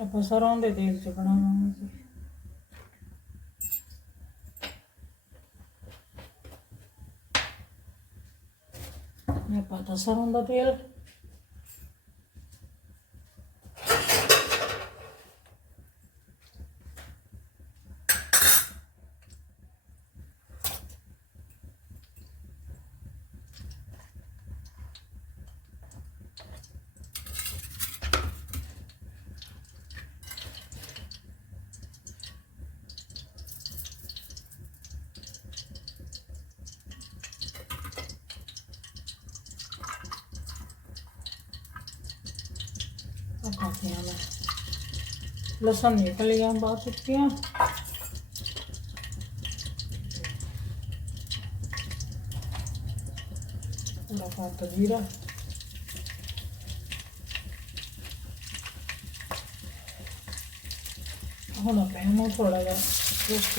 ਆਪਾਂ ਸਰੋਂ ਦੇ ਤੇਲ ਚ ਬਣਾਵਾਂਗੇ ਜੀ। ਮੈਂ ਪਾਤਾ ਸਰੋਂ ਦਾ ਤੇਲ ਆਪਾਂ ਕਿਹਾ ਮੈਂ। ਲਸਣ ਨਿਕਲ ਗਿਆ ਬਾਹਰ ਚੁੱਕਿਆ ਥੋੜਾ ਪਾਤਾ ਜੀਰਾ। ਹੁਣ ਆਪਾਂ ਇਹਨੂੰ ਥੋੜਾ ਜਿਹਾ ਰੋਸਟ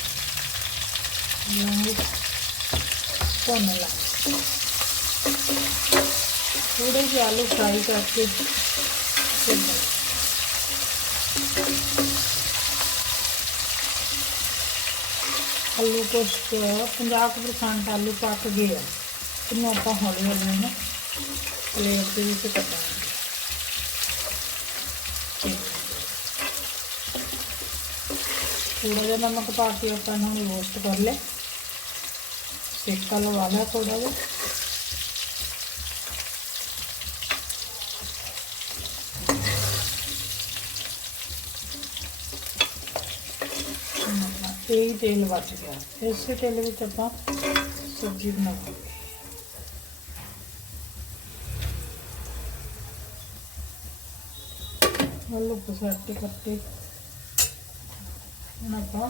नूडल के आलू फ्राई करके आलू को पंजा परसेंट आलू पक गए इन आप हौली हौली ना प्लेट के कटा थोड़ा जहा नमक पा के अपन रोस्ट कर ले सिक्का लगा लिया थोड़ा जहा ਲੈ ਆਪਣਾ ਹੀ ਤੇਲ ਬਚ ਗਿਆ। ਇਸੇ ਤੇਲ ਵਿੱਚ ਆਪਾਂ ਸਬਜ਼ੀ ਬਣਾਵਾਂਗੇ ਆਲੂ ਪਸਾਟੇ ਕੱਟੇ ਹੁਣ ਆਪਾਂ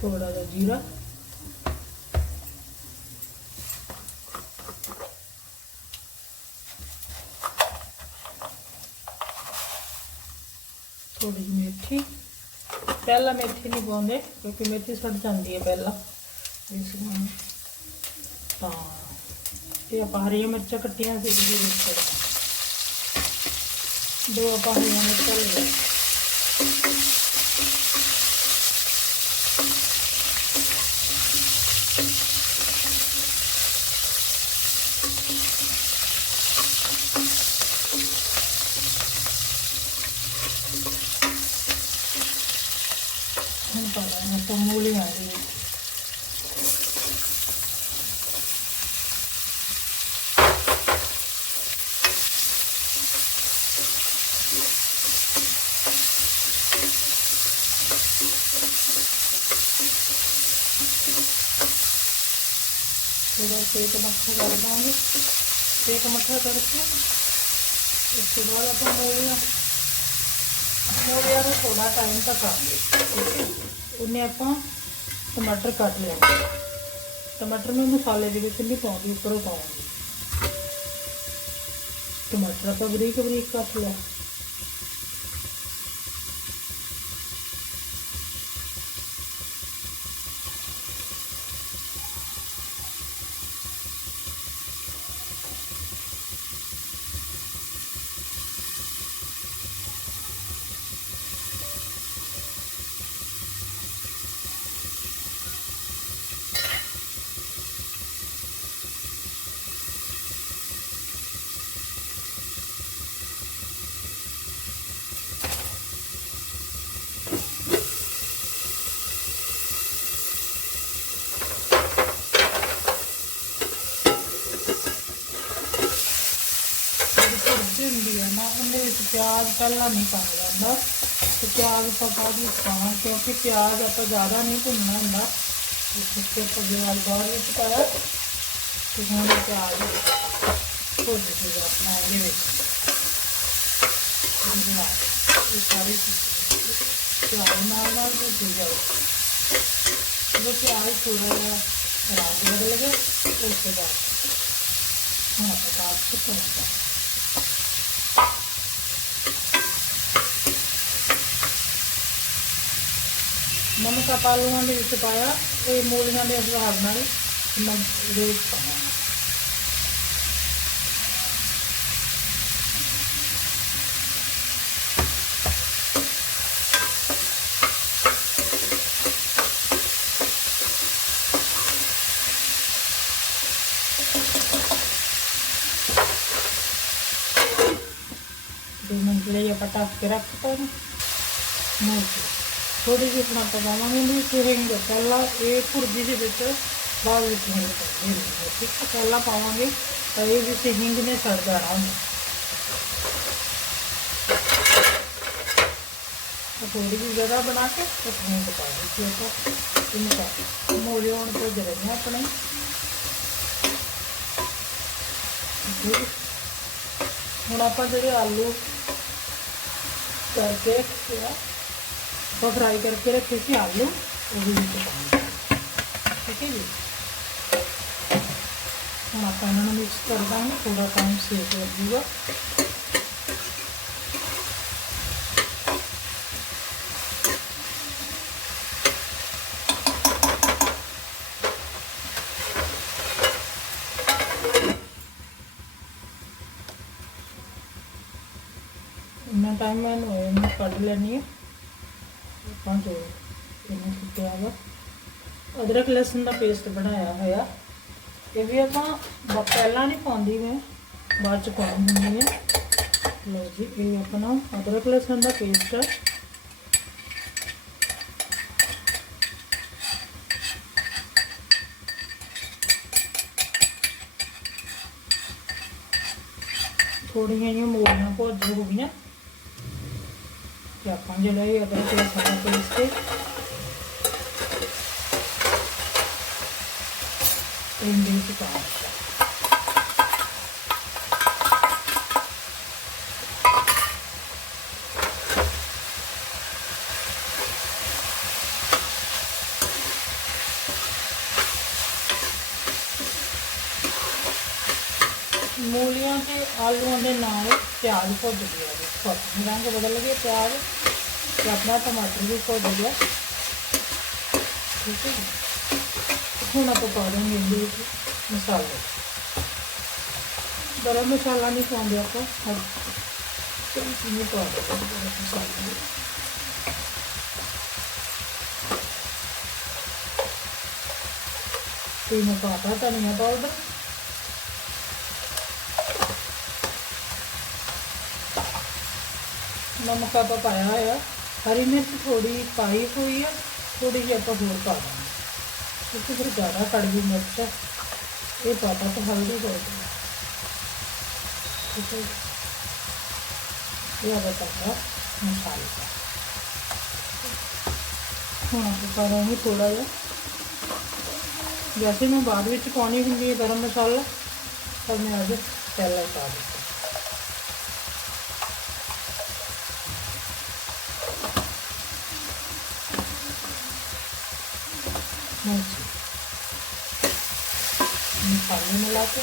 ਥੋੜਾ ਜਿਹਾ ਜੀਰਾ ਥੋੜੀ ਜਿਹੀ ਮੇਥੀ। ਪਹਿਲਾਂ ਮੇਥੀ ਨਹੀਂ ਪਾਉਂਦੇ, ਕਿਉਂਕਿ ਮੇਥੀ ਸੜ ਜਾਂਦੀ ਹੈ ਪਹਿਲਾਂ। ਇਸ ਨੂੰ। ਤਾਂ ਇਹ ਆਪਾਂ ਹਰੀਆਂ ਮਿਰਚਾਂ ਕੱਟੀਆਂ ਸੀ ਇਹਦੇ ਵਿੱਚ ਦੋ ਆਪਾਂ ਹਰੀਆਂ ਮਿਰਚਾਂ ਲਈਆਂ ਹੁਣ ਪਾ ਲੈਣਾ ਆਪਾਂ ਮੂਲੀਆਂ ਦੀ ਥੋੜਾ ਸੇਕ ਮੱਠਾ ਕਰ ਦਾਂਗੇ। ਸੇਕ ਮੱਠਾ ਕਰਕੇ ਇਸ ਤੋਂ ਬਾਅਦ ਆਪਾਂ ਮੂਲੀਆਂ ਮੂਲੀਆਂ ਨੂੰ ਥੋੜਾ ਟਾਈਮ ਪਕਾਵਾਂਗੇ ਠੀਕ ਉਹਨੇ ਆਪਾਂ ਟਮਾਟਰ ਕੱਟ ਲਿਆ ਟਮਾਟਰ ਨੂੰ ਮਸਾਲੇ ਦੇ ਵਿੱਚ ਨਹੀਂ ਪਾਉਂਦੀ, ਉੱਪਰੋਂ ਪਾਉਂਗੀ ਟਮਾਟਰ ਆਪਾਂ ਬਰੀਕ ਬਰੀਕ ਕੱਟ ਲਿਆ ਮਿਰਚ ਹੁੰਦੀ ਹੈ ਨਾ ਉਹਦੇ ਵਿੱਚ ਪਿਆਜ਼ ਪਹਿਲਾਂ ਨਹੀਂ ਪਾਇਆ ਜਾਂਦਾ। ਤੇ ਪਿਆਜ਼ ਆਪਾਂ ਬਾਅਦ ਵਿੱਚ ਪਾਵਾਂ ਕਿਉਂਕਿ ਪਿਆਜ਼ ਆਪਾਂ ਜ਼ਿਆਦਾ ਨਹੀਂ ਭੁੰਨਣਾ ਹੁੰਦਾ। ਇਸ ਕਰਕੇ ਆਪਾਂ ਪਿਆਜ਼ ਬਾਅਦ ਵਿੱਚ ਪਾਇਆ। ਤੇ ਹੁਣ ਇਹ ਪਿਆਜ਼ ਭੁੱਜ ਜੂਗਾ ਆਪਣਾ ਇਹਦੇ ਵਿੱਚ। ਇਹਦੇ ਨਾਲ ਇਹ ਸਾਰੀ ਚੀਜ਼ ਪਿਆਜ਼ ਨਾਲ ਨਾਲ ਭੁੱਜ ਜਾਓ ਜਦੋਂ ਪਿਆਜ਼ ਥੋੜਾ ਜਿਹਾ ਰੰਗ ਬਦਲ ਗਿਆ, ਉਸ ਤੋਂ ਬਾਅਦ ਹੁਣ ਆਪਾਂ ਬਾਅਦ ਸੁੱਕਣਾ ਨਮਕ ਆਪਾਂ ਆਲੂਆਂ ਦੇ ਵਿੱਚ ਪਾਇਆ ਤੇ ਮੂਲੀਆਂ ਦੇ ਹਿਸਾਬ ਨਾਲ ਨਮਕ ਦੇ ਵਿੱਚ ਪਾਉਣਾ ਦੋ ਮਿੰਟ ਲਈ ਆਪਾਂ ਢੱਕ ਕੇ ਰੱਖਤਾ ਨਾ ਮੂਲੀ ਥੋੜੀ ਜਿਹੀ ਆਪਣਾ ਪਕਾਵਾਂਗੇ ਨਹੀਂ ਫਿਰ ਪਹਿਲਾਂ ਇਹ ਭੁਰਜੀ ਦੇ ਵਿੱਚ ਬਾਅਦ ਵਿੱਚ ਹਿੰਗ ਪਾਉਂਦੇ ਠੀਕ ਹੈ, ਪਹਿਲਾਂ ਪਾਵਾਂਗੇ ਤਾਂ ਇਹ ਵਿੱਚ ਹਿੰਗ ਨੇ ਸੜ ਜਾਣਾ ਥੋੜੀ ਜਿਹੀ ਜਗ੍ਹਾ ਬਣਾ ਕੇ ਤੇ ਹਿੰਗ ਪਾ ਦਿੱਤੀ ਆਪਾਂ ਇਹਨੂੰ ਪਾ ਮੋਲੇ ਹੁਣ ਤੋਂ ਜਰਈਆਂ ਆਪਣੇ। ਹੁਣ ਆਪਾਂ ਜਿਹੜੇ ਆਲੂ ਕਰਕੇ ਰੱਖੇ ਆ ਉਹ ਫਰਾਈ ਕਰਕੇ ਰੱਖੇ ਸੀ ਆਲੂ ਉਹ ਵੀ ਵਿੱਚ ਪਾਉਂਗੇ ਠੀਕ ਹੈ ਜੀ ਹੁਣ ਆਪਾਂ ਇਹਨਾਂ ਨੂੰ ਮਿਕਸ ਕਰ ਦਾਂਗੇ ਥੋੜਾ ਟਾਈਮ ਸੇਕ ਲੱਗੂਗਾ ਇੰਨਾ ਟਾਈਮ ਮੈਂ ਇਹਨੂੰ ਕੱਢ ਲੈਣੀ ਹੈ ਆਪਾਂ ਜੋ ਇਹਨੂੰ ਕੁੱਟਿਆ ਵਾ। ਅਦਰਕ ਲਸਣ ਦਾ ਪੇਸਟ ਬਣਾਇਆ ਹੋਇਆ। ਇਹ ਵੀ ਆਪਾਂ ਪਹਿਲਾਂ ਨਹੀਂ ਪਾਉਂਦੀ ਮੈਂ ਬਾਅਦ ਚ ਪਾਉਂ ਹੁੰਦੀ ਹੈ ਲਓ ਜੀ, ਇਹ ਆਪਣਾ ਅਦਰਕ ਲਸਣ ਦਾ ਪੇਸਟ ਹੈ ਥੋੜੀਆਂ ਜਿਹੀਆਂ ਮੂਲੀਆਂ ਭੁੱਜ ਹੋ ਗਈਆਂ। ਤੇ ਆਪਾਂ ਜਿਹੜਾ ਇਹ ਅਦਰਕ ਲਸਣ ਮੂਲੀਆਂ ਤੇ ਆਲੂਆਂ ਦੇ ਨਾਲ ਪਿਆਜ਼ ਭੁੱਜ ਗਿਆ ਜੀ। ਫਟ ਰੰਗ ਬਦਲ ਗਿਆ ਪਿਆਜ਼। ਤੇ ਆਪਣਾ ਟਮਾਟਰ ਵੀ ਭੁੱਜ ਗਿਆ ਠੀਕ ਹੈ ਹੁਣ ਆਪਾਂ ਪਾ ਦਾਂਗੇ ਇਹਦੇ ਵਿੱਚ ਮਸਾਲੇ। ਗਰਮ ਮਸਾਲਾ ਨਹੀਂ ਪਾਉਂਦੇ ਆਪਾਂ, ਹਰ ਕੋਈ ਚੀਜ਼ ਨਹੀਂ ਪਾਉਂਦੇ ਗਰਮ ਮਸਾਲਾ ਤੇ ਮੈਂ ਪਾਤਾ ਧਨੀਆ ਪਾਊਡਰ ਨਮਕ ਆਪਾਂ ਪਾਇਆ ਹੋਇਆ। ਹਰੀ ਮਿਰਚ ਥੋੜੀ ਪਾਈ ਹੋਈ ਆ ਥੋੜੀ ਜਿਹੀ ਆਪਾਂ ਹੋਰ ਪਾ ਦਾਂਗੇ ਕਿਉਂਕਿ ਫਿਰ ਜ਼ਿਆਦਾ ਕੜਵੀ ਮਿਰਚ ਇਹ ਪਾਤਾ ਤਾਂ ਹਲਦੀ ਪਾ ਦਿੰਦੇ ਠੀਕ ਹੈ ਜੀ। ਇਹ ਆ ਬਤਾ ਮਸਾਲਾ ਹੁਣ ਆਪਾਂ ਪਾ ਦਾਂਗੇ ਥੋੜਾ ਜਿਹਾ। ਵੈਸੇ ਮੈਂ ਬਾਅਦ ਵਿੱਚ ਪਾਉਣੀ ਹੁੰਦੀ ਹੈ ਗਰਮ ਮਸਾਲਾ, ਪਰ ਮੈਂ ਅੱਜ ਪਹਿਲਾਂ ਪਾ ਦਿੱਤਾ। ਹਾਂਜੀ ਮਸਾਲੇ ਮਿਲਾ ਕੇ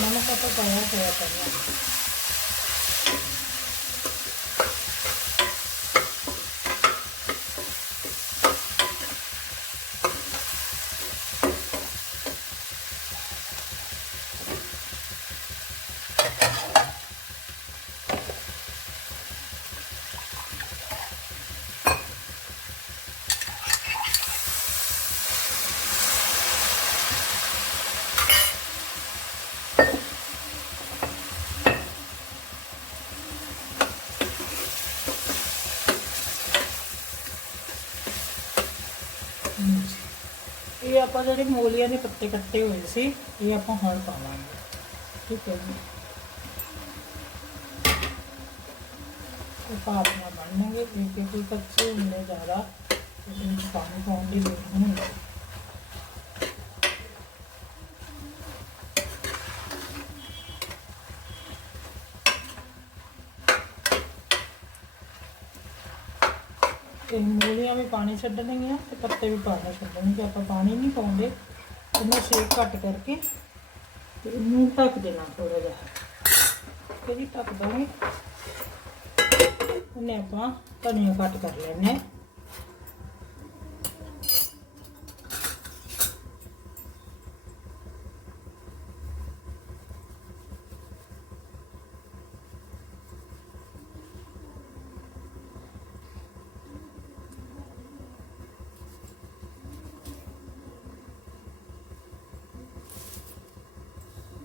ਨਮਕ ਆਪਾਂ ਪਾਇਆ ਹੋਇਆ ਪਹਿਲਾਂ ਇਹ ਆਪਾਂ ਜਿਹੜੇ ਮੂਲੀਆਂ ਦੇ ਪੱਤੇ ਕੱਟੇ ਹੋਏ ਸੀ, ਇਹ ਆਪਾਂ ਹੁਣ ਪਾ ਲਾਂਗੇ ਠੀਕ ਹੈ ਜੀ। ਇਹ ਪਾਪੀਆਂ ਬਣਨਗੇ ਕਿਉਂਕਿ ਕੋਈ ਕੱਚੇ ਹੁੰਦੇ ਜ਼ਿਆਦਾ ਪਾਣੀ ਪਾਉਣ ਦੀ ਲੋੜ ਨਹੀਂ ਹੁੰਦੀ। ਪਾਣੀ ਛੱਡਣਗੇ ਤੇ ਪੱਤੇ ਵੀ ਪਾਣੀ ਛੱਡਣਗੇ ਆਪਾਂ ਪਾਣੀ ਨਹੀਂ ਪਾਉਂਦੇ, ਇਹਨੂੰ ਸੇਕ ਘੱਟ ਕਰਕੇ ਤੇ ਇਹਨੂੰ ਢੱਕ ਦੇਣਾ ਥੋੜਾ ਜਿਹਾ। ਫਿਰ ਹੀ ਢੱਕ ਦਾਂਗੇ ਉਹਨੇ ਆਪਾਂ ਧਨੀਆ ਕੱਟ ਕਰ ਲੈਣੇ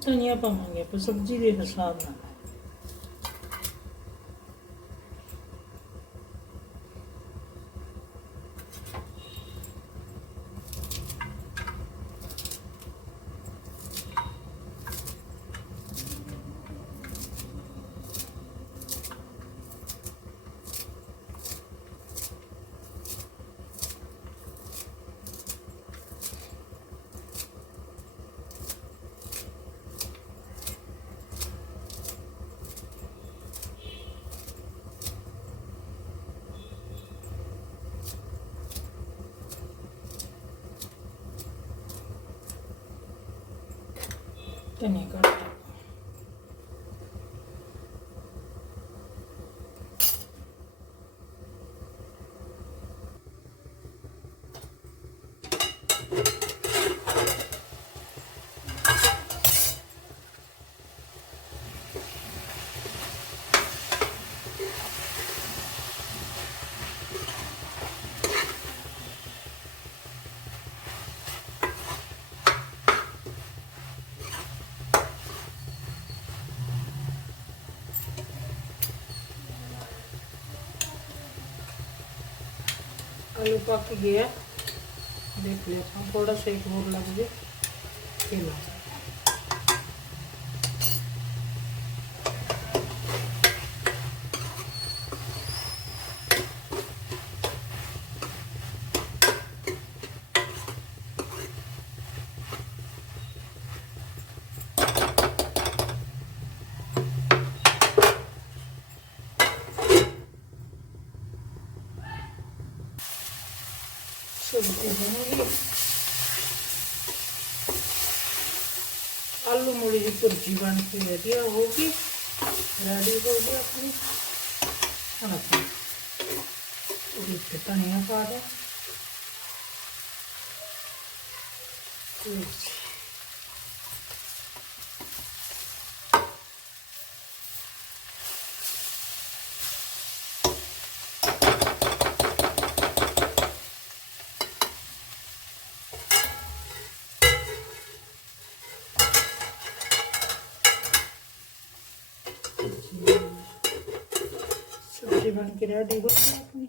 ਧਨੀਆ ਪਾਵਾਂਗੇ ਆਪਾਂ ਸਬਜ਼ੀ ਦੇ ਹਿਸਾਬ ਨਾਲ। ਧਨੀਆ ਕੱਟ ਦਿਓ। ਆਲੂ ਪੱਕ ਗਿਆ। ਦੇਖ ਲਿਆ ਆਪਾਂ ਥੋੜਾ ਸੇਕ ਹੋਰ ਲੱਗ ਜੇ। ਫਿਰ ਲਾ ਸਬਜ਼ੀ ਬਣੂਗੀ ਆਲੂ ਮੂਲੀ ਦੀ ਭੁਰਜੀ ਬਣ ਕੇ ਵਧੀਆ ਹੋ ਗਈ ਰੈਡੀ ਹੋ ਗਈ ਆਪਣੀ। ਹੁਣ ਆਪਾਂ ਉਹਦੇ